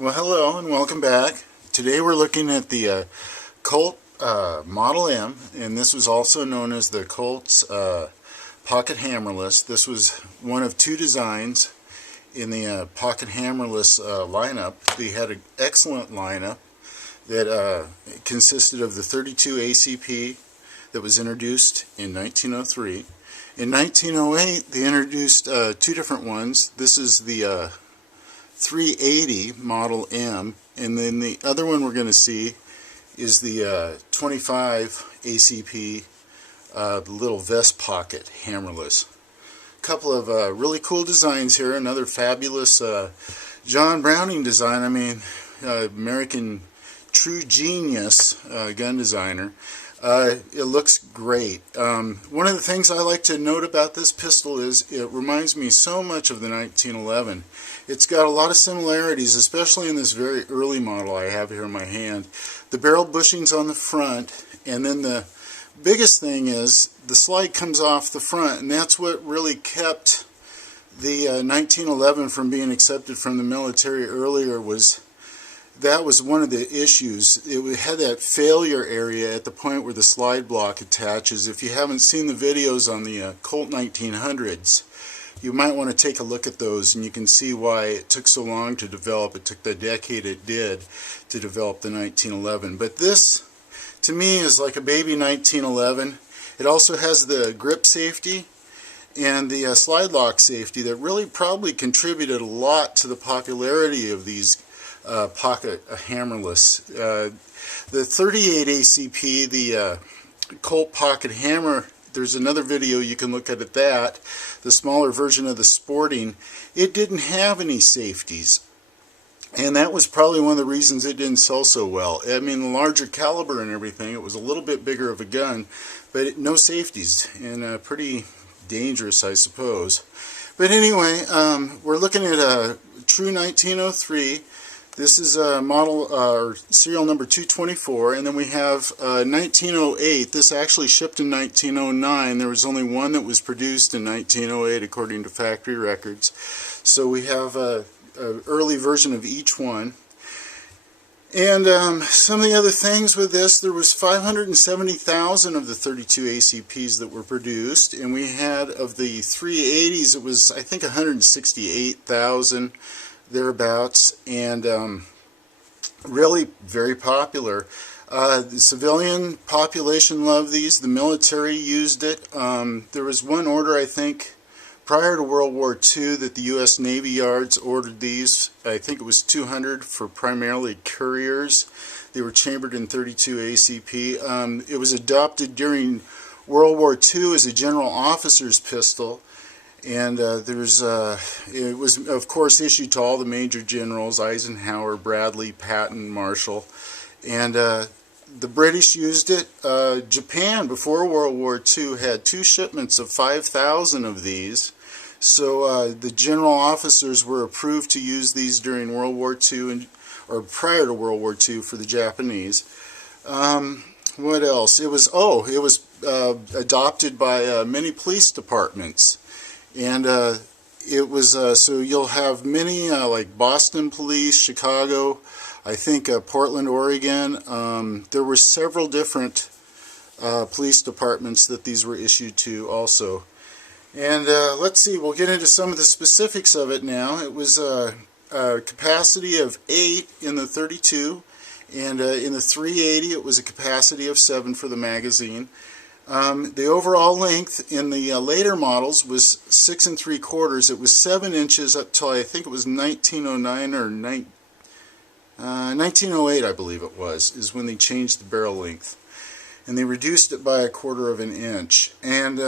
Well, hello and welcome back. Today we're looking at the Colt Model M, and this was also known as the Colt's Pocket Hammerless. This was one of two designs in the Pocket Hammerless lineup. They had an excellent lineup that consisted of the 32 ACP that was introduced in 1903. In 1908 they introduced two different ones. This is the 380 Model M, and then the other one we're going to see is the 25 ACP, the little vest pocket hammerless. A couple of really cool designs here. Another fabulous John Browning design. I mean, American true genius gun designer. It looks great. One of the things I like to note about this pistol is it reminds me so much of the 1911. It's got a lot of similarities, especially in this very early model I have here in my hand. The barrel bushings on the front, and then the biggest thing is the slide comes off the front, and that's what really kept the 1911 from being accepted from the military earlier. That was one of the issues. It had that failure area at the point where the slide block attaches. If you haven't seen the videos on the Colt 1900s, you might want to take a look at those, and you can see why it took so long to develop. It took the decade it did to develop the 1911. But this, to me, is like a baby 1911. It also has the grip safety and the slide lock safety that really probably contributed a lot to the popularity of these pocket hammerless. The 38 ACP, the Colt Pocket Hammer, there's another video you can look at that. The smaller version of the Sporting, it didn't have any safeties, and that was probably one of the reasons it didn't sell so well. I mean, the larger caliber and everything, it was a little bit bigger of a gun, but no safeties, and pretty dangerous, I suppose. But anyway, we're looking at a true 1903. This is model serial number 224, and then we have 1908. This actually shipped in 1909. There was only one that was produced in 1908 according to factory records. So we have an early version of each one. And some of the other things with this, there was 570,000 of the 32 ACPs that were produced, and we had of the 380s, it was I think 168,000. Thereabouts, and really very popular. The civilian population loved these. The military used it. There was one order, I think, prior to World War II that the U.S. Navy Yards ordered these. I think it was 200 for primarily couriers. They were chambered in 32 ACP. It was adopted during World War II as a general officer's pistol. And it was, of course, issued to all the major generals: Eisenhower, Bradley, Patton, Marshall. And the British used it. Japan, before World War II, had 2 shipments of 5,000 of these. So the general officers were approved to use these during World War II, or prior to World War II, for the Japanese. What else? It was adopted by many police departments. And it was, so you'll have many, like Boston Police, Chicago, I think Portland, Oregon. There were several different police departments that these were issued to also. And let's see, we'll get into some of the specifics of it now. It was a capacity of 8 in the 32, and in the 380 it was a capacity of 7 for the magazine. The overall length in the later models was 6 3/4. It was 7 inches up till I think it was 1909 or 1908, I believe it was, is when they changed the barrel length, and they reduced it by 1/4 of an inch. And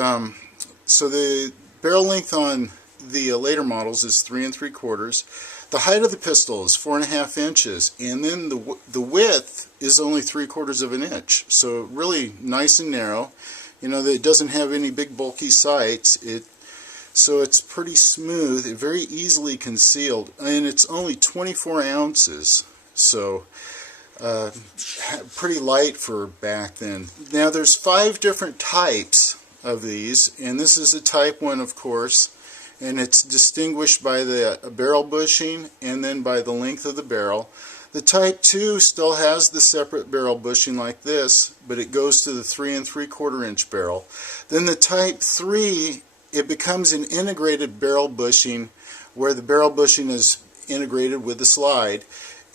so the barrel length on the later models is 3 3/4. The height of the pistol is 4.5 inches, and then the width is only 3/4 of an inch. So really nice and narrow. You know, it doesn't have any big bulky sights. So it's pretty smooth, very easily concealed, and it's only 24 ounces. So pretty light for back then. Now there's 5 different types of these, and this is a type 1, of course. and it's distinguished by the barrel bushing and then by the length of the barrel. The Type 2 still has the separate barrel bushing like this, but it goes to the 3 3/4 inch barrel. Then the Type 3, it becomes an integrated barrel bushing where the barrel bushing is integrated with the slide,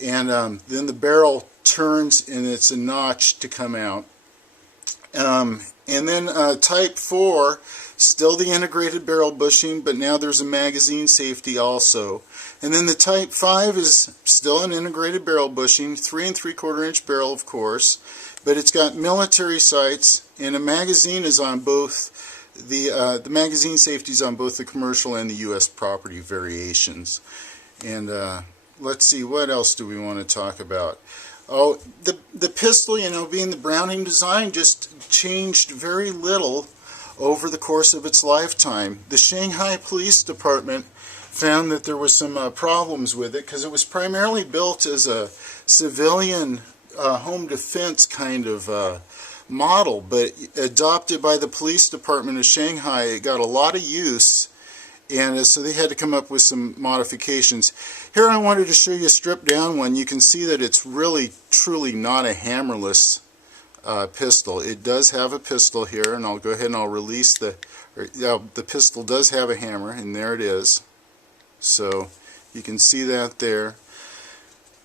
and then the barrel turns and it's a notch to come out. And then Type 4, still the integrated barrel bushing, but now there's a magazine safety also. And then the Type 5 is still an integrated barrel bushing, 3 3/4 inch barrel of course, but it's got military sights, and a magazine is on both the magazine safety is on both the commercial and the U.S. property variations. And let's see, what else do we want to talk about? Oh, the pistol, you know, being the Browning design, just changed very little over the course of its lifetime. The Shanghai Police Department found that there was some problems with it because it was primarily built as a civilian home defense kind of model, but adopted by the police department of Shanghai, it got a lot of use, and so they had to come up with some modifications. Here I wanted to show you a stripped down one. You can see that it's really truly not a hammerless pistol. It does have a pistol here, and I'll go ahead and I'll release the pistol does have a hammer, and there it is. So you can see that there.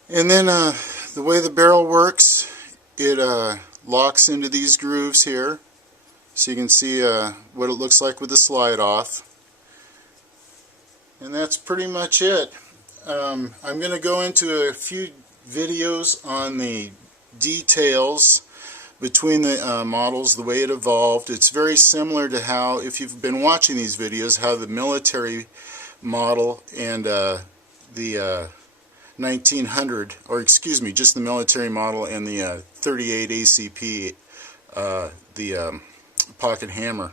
And then the way the barrel works, it locks into these grooves here, so you can see what it looks like with the slide off. And that's pretty much it. I'm going to go into a few videos on the details between the models, the way it evolved. It's very similar to how, if you've been watching these videos, how the military model and the 1900, or excuse me, just the military model and the 38 ACP, the pocket hammer,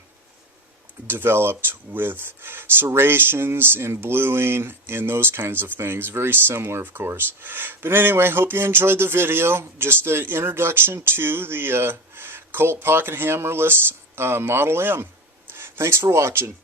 developed with serrations and bluing and those kinds of things. Very similar, of course. But anyway, hope you enjoyed the video. Just an introduction to the Colt Pocket Hammerless Model M. Thanks for watching.